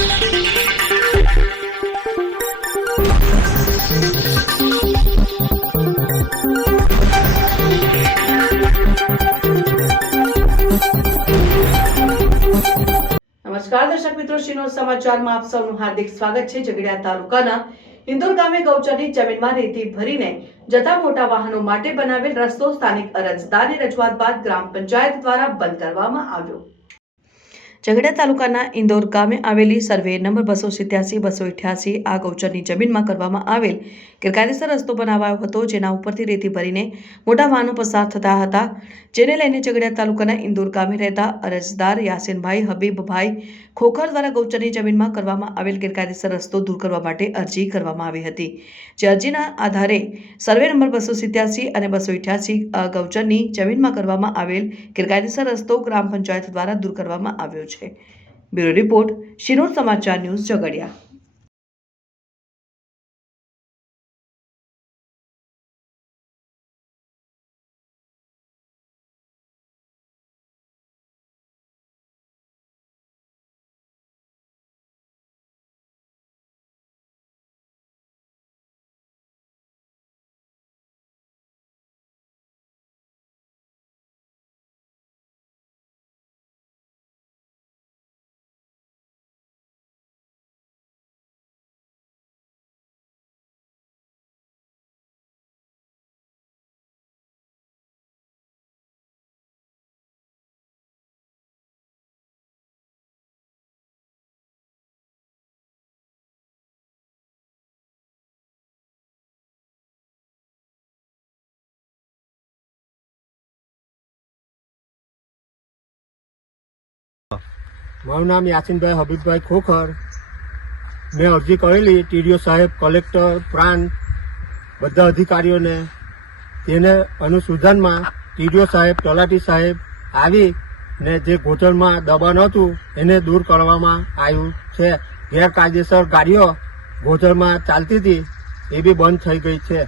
નમસ્કાર દર્શક મિત્રો, શિનોર સમાચારમાં આપ સૌનું હાર્દિક સ્વાગત છે। ઝઘડિયા તાલુકાના ઇન્દોર ગામે ગૌચરની જમીનમાં રેતી ભરીને જતા મોટા વાહનો માટે બનાવેલ રસ્તો સ્થાનિક અરજદારની રજૂઆત બાદ ગ્રામ પંચાયત દ્વારા બંધ કરવામાં આવ્યો। ઝઘડિયા તાલુકાના ઇન્દોર ગામે આવેલી સર્વે નંબર 287-288 આ ગૌચરની જમીનમાં કરવામાં આવેલ ગેરકાયદેસર રસ્તો બનાવાયો હતો, જેના ઉપરથી રેતી ભરીને મોટા વાહનો પસાર થતા હતા, જેને લઈને ઝઘડિયા તાલુકાના ઇન્દોર ગામે રહેતા અરજદાર યાસીનભાઈ હબીબભાઈ ખોખર દ્વારા ગૌચરની જમીનમાં કરવામાં આવેલ ગેરકાયદેસર રસ્તો દૂર કરવા માટે અરજી કરવામાં આવી હતી। જે અરજીના આધારે સર્વે નંબર 287 અને 288 ગૌચરની જમીનમાં કરવામાં આવેલ ગેરકાયદેસર રસ્તો ગ્રામ પંચાયત દ્વારા દૂર કરવામાં આવ્યો છે। બ્યુરો રિપોર્ટ, શિનોર સમાચાર ન્યૂઝ, ઝઘડિયા। મારું નામ યાસીનભાઈ હબીબભાઈ ખોખર। મેં અરજી કરેલી ટીડીઓ સાહેબ, કલેક્ટર, પ્રાંત બધા અધિકારીઓને। તેને અનુસંધાનમાં ટીડીઓ સાહેબ, તલાટી સાહેબ આવી ને જે ગોચરમાં દબાણ હતું એને દૂર કરવામાં આવ્યું છે। ગેરકાયદેસર ગાડીઓ ગોચરમાં ચાલતી હતી એ બી બંધ થઈ ગઈ છે।